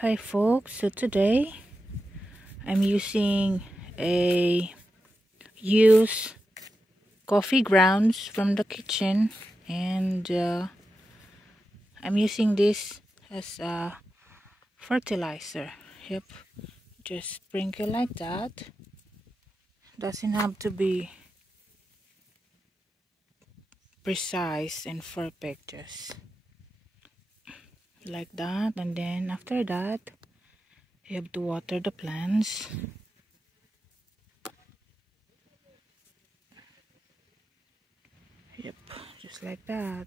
Hi folks, so today I'm using a used coffee grounds from the kitchen, and I'm using this as a fertilizer. Yep, just sprinkle like that. Doesn't have to be precise and perfect, just like that. And then after that you have to water the plants. Yep, just like that.